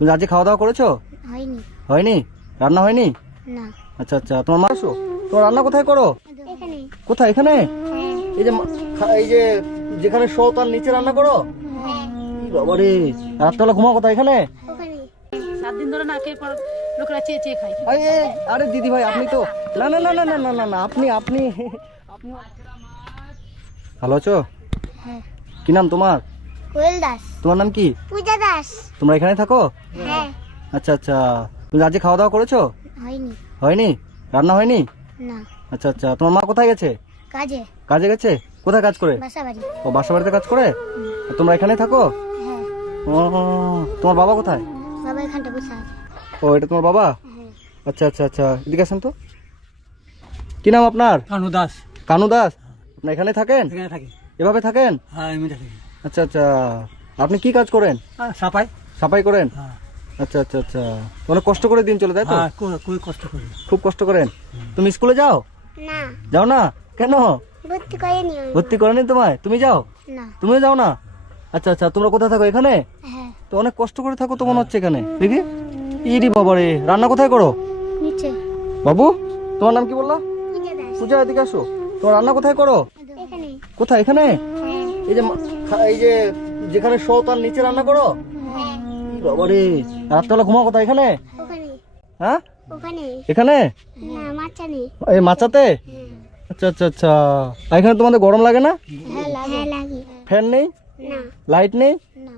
তুমি আজকে খাওয়া দাওয়া করেছো? হয়নি। হয়নি? রান্না হয়নি? না। আচ্ছা আচ্ছা, তোমার মা আসো। তোমার রান্না কোথায় করো? এখানে। কোথায়? এখানে? হ্যাঁ। এই যে যেখানে শো তার নিচে রান্না করো? হ্যাঁ। বাবারে, রাত্রেবেলা ঘুমা কোথায়? এখানে? ওখানে। 7 দিন ধরে না খেয়ে পর লোকরা চেয়ে চেয়ে খায়। আরে দিদি ভাই, আপনি তো না না না না না না না না, আপনি আপনি আপনি ভালো আছো? হ্যাঁ। কি নাম তোমার? কোয়েল দাস। তোমার নাম কি? পূজা দাস। তোমরা এখানে থাকো? হ্যাঁ। আচ্ছা আচ্ছা, তুমি আজকে খাওয়া দাওয়া করেছো? হয়নি। হয়নি? রান্না হয়নি? না। আচ্ছা আচ্ছা, তোমার মা কোথায় গেছে? কাজে। কাজে গেছে? কোথায় কাজ করে? বাসা বাড়ি। ও, বাসা বাড়িতে কাজ করে? আর তোমরা এখানে থাকো? হ্যাঁ। ও, তোমার বাবা কোথায়? বাবা এখানটা বসে আছে। ও, এটা তোমার বাবা? হ্যাঁ। আচ্ছা আচ্ছা আচ্ছা, এদিকে আসেন তো। কি নাম আপনার? কানু দাস। কানু দাস। আপনি এখানে থাকেন? এখানে থাকি। এভাবে থাকেন? হ্যাঁ, এমনি থাকি। আচ্ছা আচ্ছা, আপনি কি কাজ করেন? সাপাই। সাফাই করেন? হ্যাঁ। আচ্ছা আচ্ছা আচ্ছা, অনেক কষ্ট করে দিন চলে, তাই তো? হ্যাঁ, খুবই কষ্ট করি। খুব কষ্ট করেন। তুমি স্কুলে যাও? না। যাও না কেন? ভর্তি করেনি আমি। ভর্তি করেনি তোমায়? তুমি যাও? না। তুমিও যাও না? আচ্ছা আচ্ছা, তোমরা কোথায় থাকো? এখানে? হ্যাঁ। তো অনেক কষ্ট করে থাকো তো মনে হচ্ছে এখানে, দেখি। ইরি বাবারে, রান্না কোথায় করো? নিচে। বাবু, তোমার নাম কি বললা? পূজা দাস। পূজা, এদিকে আসো। তোমার রান্না কোথায় করো? এখানে। কোথায়? এখানে? হ্যাঁ। এই যে যেখানে শো তার নিচে রান্না করো? হ্যাঁ। বাবারে, রাত্রেবেলা ঘুমা কোথায়? এখানে? ওখানে। হ্যাঁ, ওখানে। এখানে? না, মাচা নেই। এই মাচাতে? হ্যাঁ। আচ্ছা আচ্ছা আচ্ছা, আর এখানে তোমাদের গরম লাগে না? হ্যাঁ লাগে। হ্যাঁ লাগে। ফ্যান নেই? না। লাইট নেই? না।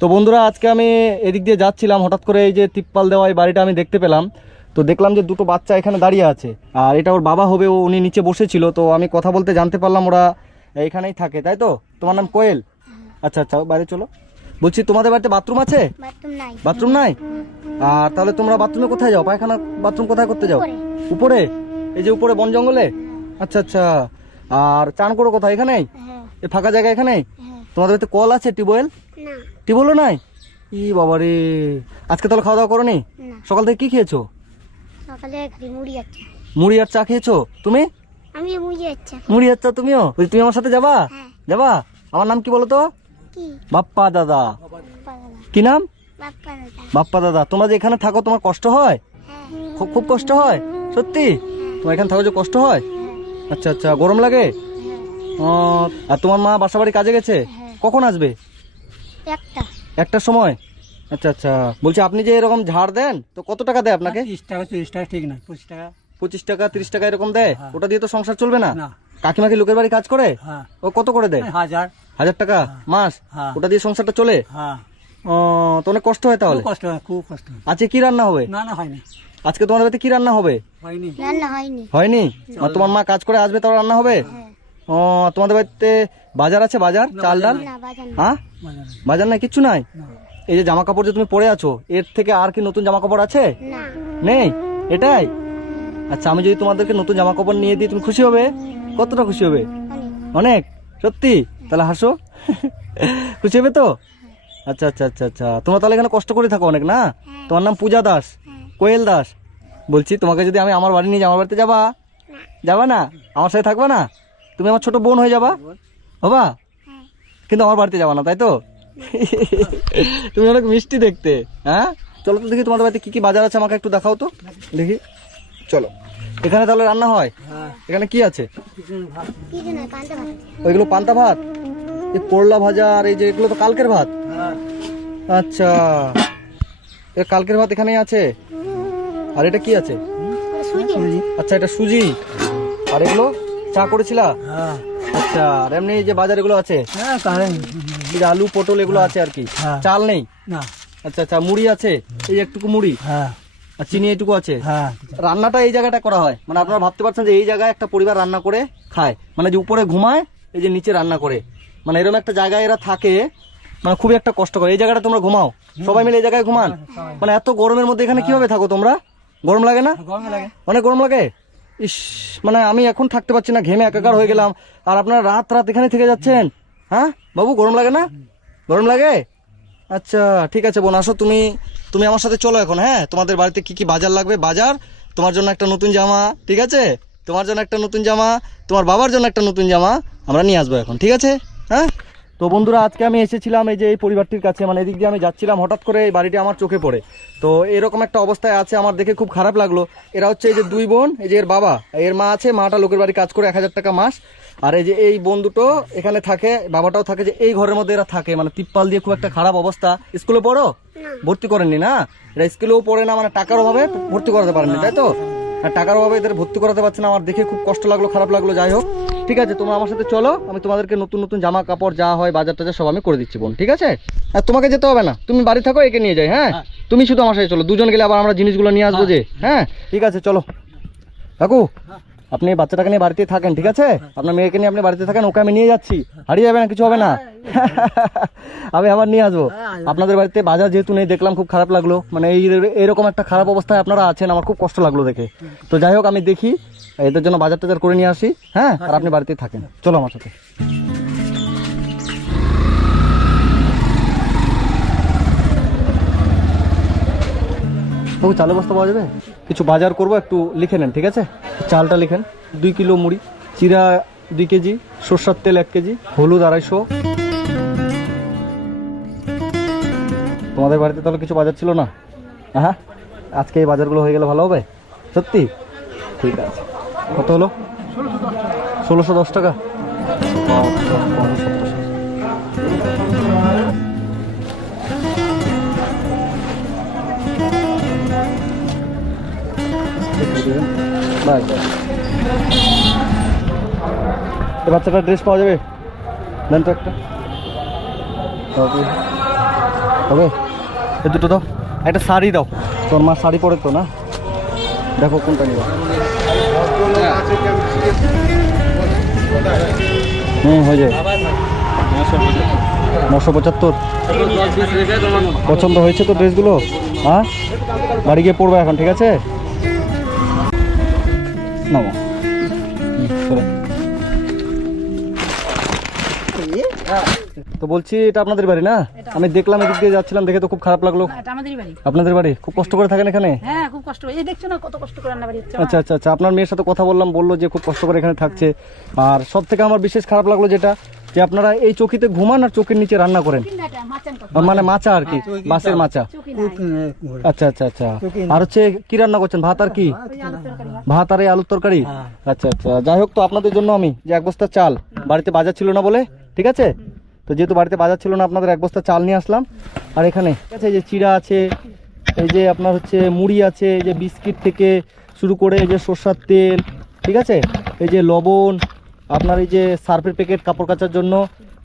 তো বন্ধুরা, আজকে আমি এদিক দিয়ে যাচ্ছিলাম, হঠাৎ করে এই যে তিপ্পাল দেওয়া এই বাড়িটা আমি দেখতে পেলাম। তো দেখলাম যে দুটো বাচ্চা এখানে দাঁড়িয়ে আছে, আর এটা ওর বাবা হবে, উনি নিচে বসেছিল। তো আমি কথা বলতে জানতে পারলাম ওরা এখানেই থাকে, তাই তো? তোমার নাম কোয়েল? আচ্ছা আচ্ছা, বাইরে চলো। বলছি, তোমাদের বাড়িতে বাথরুম আছে? বাথরুম নাই। বাথরুম নাই? আর তাহলে তোমরা বাথরুমে কোথায় যাও? পায়খানা বাথরুম কোথায় করতে যাও? উপরে। উপরে? এই যে উপরে বন জঙ্গলে? আচ্ছা আচ্ছা, আর চান করো কোথায়? এখানেই? হ্যাঁ। এই ফাঁকা জায়গা এখানেই? হ্যাঁ। তোমাদের বাড়িতে কল আছে? টিউবওয়েল? না। টিউবওয়েলও নাই? ই বাবারে, আজকে তাহলে খাওয়া দাওয়া করোনি? না। সকাল থেকে কি খেয়েছো? সকালে খালি মুড়ি আছে। মুড়ি আর চা খেয়েছো? তুমি? আমি মুড়ি আছে। মুড়ি আর চা তুমিও? ওই, তুমি আমার সাথে যাবা? হ্যাঁ। যাবা? আমার নাম কি বলো তো? কি? বাপ্পা দাদা। বাপ্পা দাদা। কি নাম? বাপ্পা দাদা। বাপ্পা দাদা। তোমরা যে এখানে থাকো, তোমার কষ্ট হয়? হ্যাঁ। খুব খুব কষ্ট হয়? সত্যি? তোমার এখানে থাকো যে কষ্ট হয়? আচ্ছা আচ্ছা, গরম লাগে? ও, আর তোমার মা বাসা বাড়ি কাজে গেছে? হ্যাঁ। কখন আসবে? একটা। একটার সময়? আচ্ছা আচ্ছা, বলছি আপনি যে এরকম ঝাড় দেন, তো কত টাকা দেয় আপনাকে? 30 টাকা 40 টাকা ঠিক না, 25 টাকা। 25 টাকা 30 টাকা এরকম দেয়? হ্যাঁ। ওটা দিয়ে তো সংসার চলবে না? না। কাকিমাকে লোকের বাড়ি কাজ করে? হ্যাঁ। ও কত করে দেয়? 1000। 1000 টাকা মাস? হ্যাঁ। ওটা দিয়ে সংসারটা চলে? হ্যাঁ। ও, তো অনেক কষ্ট হয় তাহলে। খুব কষ্ট হয়, খুব কষ্ট হয়। আজকে কি রান্না হবে? না না, হয়নি। আজকে তোমার বাড়িতে কি রান্না হবে? হয়নি। রান্না হয়নি। হয়নি? আর তোমার মা কাজ করে আসবে, তাও রান্না হবে? হ্যাঁ। ও, তোমাদের বাড়িতে বাজার আছে? বাজার, চাল ডাল? না বাজার না। হ্যাঁ, বাজারে। বাজার নাই, কিচ্ছু নাই? না। এই যে জামা কাপড় যে তুমি পরে আছো, এর থেকে আর কি নতুন জামা কাপড় আছে? না। নেই? এটাই? আচ্ছা, আমি যদি তোমাদেরকে নতুন জামা কাপড় নিয়ে দিই, তুমি খুশি হবে? কতটা খুশি হবে? অনেক। অনেক? সত্যি? তাহলে হাসো। খুশি হবে তো? আচ্ছা আচ্ছা আচ্ছা আচ্ছা, তোমরা তাহলে এখানে কষ্ট করে থাকো অনেক না? হ্যাঁ। তোমার নাম পূজা দাস? হ্যাঁ। কোয়েল দাস? বলছি, তোমাকে যদি আমি আমার বাড়ি নিয়ে যাই, আমার বাড়িতে যাবা? যাবা না? আমার সাথে থাকবা না? তুমি আমার ছোট বোন হয়ে যাবা? হবা? হ্যাঁ। কিন্তু আমার বাড়িতে যাবা না, তাই তো? তুমি অনেক মিষ্টি দেখতে। হ্যাঁ, চলো তো দেখি তোমাদের বাড়িতে কি কি বাজার আছে, আমাকে একটু দেখাও তো দেখি। চলো, এখানে তাহলে রান্না হয়? হ্যাঁ। এখানে কি আছে? কিছু ভাত। কি জন্য পান্তা ভাত আছে? ওইগুলো পান্তা ভাত? এই করলা ভাজা আর এই যে এগুলো তো কালকের ভাত। হ্যাঁ। আচ্ছা, এ কালকের ভাত এখানেই আছে। আর এটা কি আছে? সুজি। আচ্ছা, এটা সুজি। আর এগুলো চা করেছিলা? হ্যাঁ। আচ্ছা, আর এমনি এই যে বাজার এগুলো আছে, হ্যাঁ, তাহলে। এই যে আলু পটল এগুলো আছে আর কি? হ্যাঁ। চাল নেই? না। আচ্ছা আচ্ছা, মুড়ি আছে, এই একটুকু মুড়ি, হ্যাঁ। আর চিনি এইটুকু আছে। হ্যাঁ। রান্নাটা এই জায়গাটা করা হয়, মানে আপনারা ভাবতে পারছেন যে এই জায়গায় একটা পরিবার রান্না করে খায়, মানে যে উপরে ঘুমায়, এই যে নিচে রান্না করে, মানে এরকম একটা জায়গায় এরা থাকে, মানে খুবই একটা কষ্ট করে। এই জায়গাটা তোমরা ঘুমাও সবাই মিলে, এই জায়গায় ঘুমান? মানে এত গরমের মধ্যে এখানে কিভাবে থাকো তোমরা? গরম লাগে না? গরম লাগে। অনেক গরম লাগে? ইস, মানে আমি এখন থাকতে পারছি না, ঘেমে একাকার হয়ে গেলাম, আর আপনারা রাত রাত এখানে থেকে যাচ্ছেন। হ্যাঁ বাবু, গরম লাগে না? গরম লাগে? আচ্ছা ঠিক আছে বোন, আসো তুমি তুমি আমার সাথে চলো এখন। হ্যাঁ, তোমাদের বাড়িতে কি কি বাজার লাগবে, বাজার, তোমার জন্য একটা নতুন জামা, ঠিক আছে? তোমার জন্য একটা নতুন জামা, তোমার বাবার জন্য একটা নতুন জামা আমরা নিয়ে আসবো এখন, ঠিক আছে? হ্যাঁ, তো বন্ধুরা আজকে আমি এসেছিলাম এই যে এই পরিবারটির কাছে, মানে এদিক দিয়ে আমি যাচ্ছিলাম, হঠাৎ করে এই বাড়িটি আমার চোখে পড়ে। তো এরকম একটা অবস্থায় আছে, আমার দেখে খুব খারাপ লাগলো। এরা হচ্ছে এই যে দুই বোন, এই যে এর বাবা, এর মা আছে, মাটা লোকের বাড়ি কাজ করে 1000 টাকা মাস। আর এই যে এই বোন দুটো এখানে থাকে, বাবাটাও থাকে, যে এই ঘরের মধ্যে এরা থাকে, মানে তিপ্পাল দিয়ে খুব একটা খারাপ অবস্থা। স্কুলে পড়ো? ভর্তি করেননি না? এরা স্কুলেও পড়ে না, মানে টাকার অভাবে ভর্তি করাতে পারেননি, তাই তো? আর টাকার অভাবে এদের ভর্তি করাতে পারছে না, আমার দেখে খুব কষ্ট লাগলো, খারাপ লাগলো। যাই হোক, ঠিক আছে, তোমরা আমার সাথে চলো, আমি তোমাদেরকে নতুন নতুন জামা কাপড় যা হয় বাজার টাজার সব আমি করে দিচ্ছি বোন, ঠিক আছে? আর তোমাকে যেতে হবে না, তুমি বাড়ি থাকো, একে নিয়ে যাই। হ্যাঁ, তুমি শুধু আমার সাথে চলো, দুজন গেলে আবার আমরা জিনিসগুলো নিয়ে আসবো যে। হ্যাঁ ঠিক আছে, চলো। কাকু, আপনি বাচ্চাটাকে নিয়ে বাড়িতে থাকেন, ঠিক আছে? আপনার মেয়েকে নিয়ে আপনি বাড়িতে থাকেন, ওকে আমি নিয়ে যাচ্ছি, হারিয়ে যাবে না, কিছু হবে না। আমি আবার নিয়ে আসবো। আপনাদের বাড়িতে বাজার যেহেতু নেই, দেখলাম খুব খারাপ লাগলো, মানে এইরকম একটা খারাপ অবস্থায় আপনারা আছেন, আমার খুব কষ্ট লাগলো দেখে। তো যাই হোক, আমি দেখি এদের জন্য বাজার টাজার করে নিয়ে আসি। হ্যাঁ, আর আপনি বাড়িতে থাকেন, চলো আমার সাথে। ও, চালের বস্তা পাওয়া যাবে? কিছু বাজার করবো, একটু লিখে নেন, ঠিক আছে? চালটা লিখেন, 2 কিলো মুড়ি, চিরা 2 কেজি, সরষের তেল 1 কেজি, হলুদ 250। তোমাদের বাড়িতে তাহলে কিছু বাজার ছিল না? হ্যাঁ, আজকে এই বাজারগুলো হয়ে গেলে ভালো হবে, সত্যি? ঠিক আছে, কত হলো? 1610 টাকা। বাচ্চাটার ড্রেস পাওয়া যাবে? দেন তো একটা, হবে? এই দুটো দাও, একটা শাড়ি দাও, তোর মা শাড়ি পরে তো না, দেখো কোনটা নিবা। হয়ে যাবে। 975 পছন্দ হয়েছে তো ড্রেসগুলো? হ্যাঁ, বাড়ি গিয়ে পড়বে এখন, ঠিক আছে? নাও, তো বলছি এটা আপনাদের বাড়ি না? আমি দেখলাম এদিক দিয়ে যাচ্ছিলাম, দেখে তো খুব খারাপ লাগলো। এটা আমাদেরই বাড়ি। আপনাদের বাড়ি? খুব কষ্ট করে থাকেন এখানে? হ্যাঁ, খুব কষ্ট। এই দেখছো না কত কষ্ট করে রান্না বাড়ি হচ্ছে। আচ্ছা আচ্ছা আচ্ছা, আপনার মেয়ের সাথে কথা বললাম, বললো যে খুব কষ্ট করে এখানে থাকছে। আর সব থেকে আমার বিশেষ খারাপ লাগলো যেটা, যে আপনারা এই চৌকিতে ঘুমান আর চৌকির নিচে রান্না করেন, মানে মাচা আর কি, বাঁশের মাচা। আচ্ছা আচ্ছা আচ্ছা, আর হচ্ছে কি রান্না করছেন? ভাত আর কি? ভাত আর এই আলুর তরকারি। আচ্ছা আচ্ছা, যাই হোক, তো আপনাদের জন্য আমি যে 1 বস্তা চাল, বাড়িতে বাজার ছিল না বলে, ঠিক আছে? তো যেহেতু বাড়িতে বাজার ছিল না, আপনাদের 1 বস্তা চাল নিয়ে আসলাম। আর এখানে ঠিক আছে, এই যে চিড়া আছে, এই যে আপনার হচ্ছে মুড়ি আছে, এই যে বিস্কিট থেকে শুরু করে এই যে সরষের তেল, ঠিক আছে? এই যে লবণ, আপনার এই যে সার্ফের প্যাকেট কাপড় কাচার জন্য,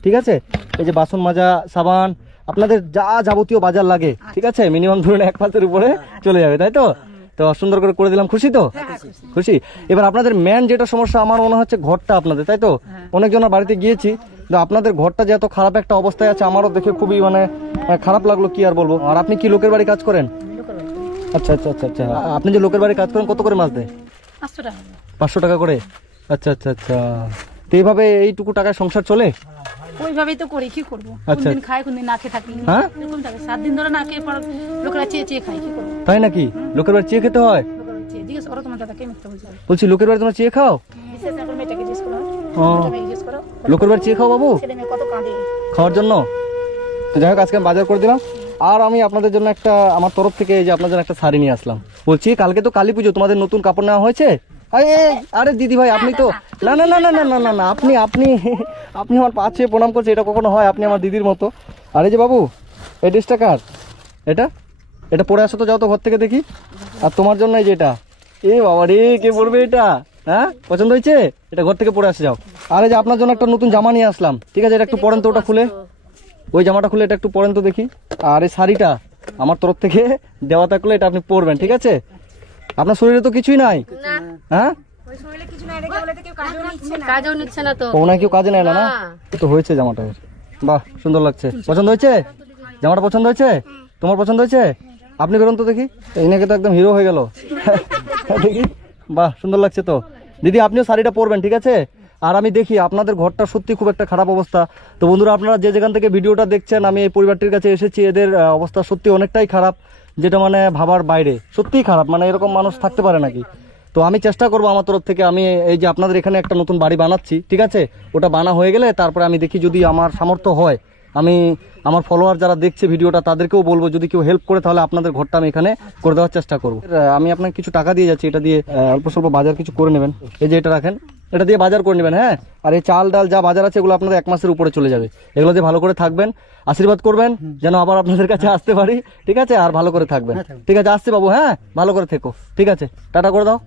ঠিক আছে? এই যে বাসন মাজা সাবান, আপনাদের যা যাবতীয় বাজার লাগে, ঠিক আছে? মিনিমাম ধরুন 1 মাসের উপরে চলে যাবে, তাই তো? তো সুন্দর করে দিলাম, খুশি তো? খুশি। এবার আপনাদের মেন যেটা সমস্যা আমার মনে হচ্ছে ঘরটা আপনাদের, তাই তো? অনেকজনের বাড়িতে গিয়েছি, তো আপনাদের ঘরটা যে এত খারাপ একটা অবস্থায় আছে, আমারও দেখে খুবই মানে খারাপ লাগলো, কি আর বলবো। আর আপনি কি লোকের বাড়ি কাজ করেন? আচ্ছা আচ্ছা আচ্ছা আচ্ছা, আপনি যে লোকের বাড়ি কাজ করেন কত করে মাস দেয়? 500 টাকা। 500 টাকা করে? আচ্ছা আচ্ছা আচ্ছা, তো এইভাবে এইটুকু টাকায় সংসার চলে? ওইভাবেই তো করি, কি করবো? আচ্ছা। কোনদিন খাই, কোনদিন না খেয়ে থাকি। হ্যাঁ, এরকম থাকে, 7 দিন ধরে না খেয়ে পর লোকেরা চেয়ে চেয়ে খাই, কি করবো? তাই নাকি? লোকের বাড়ি চেয়ে খেতে হয়? লোকেরা চেয়ে জিজ্ঞেস করো তোমার দাদাকে, মিথ্যা বলছে। বলছি লোকের বাড়ি তোমরা চেয়ে খাও? বিশেষ করে মেয়েটাকে জিজ্ঞেস করো, ও, মেয়েটাকে জিজ্ঞেস করো, লোকের বাড়ি চেয়ে খাও বাবু? ছেলে মেয়ে কত কাঁদে খাওয়ার জন্য। তো যাই হোক, আজকে আমি বাজার করে দিলাম। আর আমি আপনাদের জন্য একটা, আমার তরফ থেকে এই যে আপনার জন্য একটা শাড়ি নিয়ে আসলাম। বলছি কালকে তো কালী পুজো, তোমাদের নতুন কাপড় নেওয়া হয়েছে? আরে দিদি ভাই, আপনি তো না না না না না না না না, আপনি আপনি আপনি আমার পা ছুঁয়ে প্রণাম করছে, এটা কখনো হয়? আপনি আমার দিদির মতো। আরে যে বাবু, এই ড্রেসটা কার? এটা এটা পরে আসো তো, যাও তো ঘর থেকে দেখি। আর তোমার জন্য এই যে এটা, এ বাবা রে, কে পরবে এটা? হ্যাঁ, পছন্দ হয়েছে? এটা ঘর থেকে পরে আসে যাও। আর এই যে আপনার জন্য একটা নতুন জামা নিয়ে আসলাম, ঠিক আছে? এটা একটু পরেন তো, ওটা খুলে, ওই জামাটা খুলে এটা একটু পরেন তো দেখি। আর এই শাড়িটা আমার তরফ থেকে দেওয়া থাকলে এটা আপনি পরবেন, ঠিক আছে? আপনার শরীরে তো কিছুই নাই? হ্যাঁ, কাজও নিচ্ছে না তো, ওনায় কেউ কাজে নেয় না? না তো হয়েছে জামাটা, বাহ সুন্দর লাগছে। পছন্দ হয়েছে জামাটা? পছন্দ হয়েছে? তোমার পছন্দ হয়েছে? আপনি বেরোন তো দেখি, এনাকে তো একদম হিরো হয়ে গেল। দেখি, বাহ সুন্দর লাগছে তো। দিদি আপনিও শাড়িটা পরবেন, ঠিক আছে? আর আমি দেখি আপনাদের ঘরটা সত্যি খুব একটা খারাপ অবস্থা। তো বন্ধুরা, আপনারা যে যেখান থেকে ভিডিওটা দেখছেন, আমি এই পরিবারটির কাছে এসেছি, এদের অবস্থা সত্যি অনেকটাই খারাপ, যেটা মানে ভাবার বাইরে, সত্যিই খারাপ, মানে এরকম মানুষ থাকতে পারে নাকি? তো আমি চেষ্টা করবো আমার তরফ থেকে, আমি এই যে আপনাদের এখানে একটা নতুন বাড়ি বানাচ্ছি, ঠিক আছে, ওটা বানা হয়ে গেলে তারপরে আমি দেখি যদি আমার সামর্থ্য হয়, আমি আমার ফলোয়ার যারা দেখছে ভিডিওটা তাদেরকেও বলবো যদি কেউ হেল্প করে তাহলে আপনাদের ঘরটা আমি এখানে করে দেওয়ার চেষ্টা করবো। আমি আপনাকে কিছু টাকা দিয়ে যাচ্ছি, এটা দিয়ে অল্প স্বল্প বাজার কিছু করে নেবেন। এই যে এটা রাখেন, এটা দিয়ে বাজার করে নেবেন। হ্যাঁ, আর এই চাল ডাল যা বাজার আছে এগুলো আপনাদের 1 মাসের উপরে চলে যাবে। এগুলো দিয়ে ভালো করে থাকবেন, আশীর্বাদ করবেন যেন আবার আপনাদের কাছে আসতে পারি, ঠিক আছে, আর ভালো করে থাকবেন। ঠিক আছে, আসছি বাবু, হ্যাঁ, ভালো করে থেকো, ঠিক আছে, টাটা করে দাও।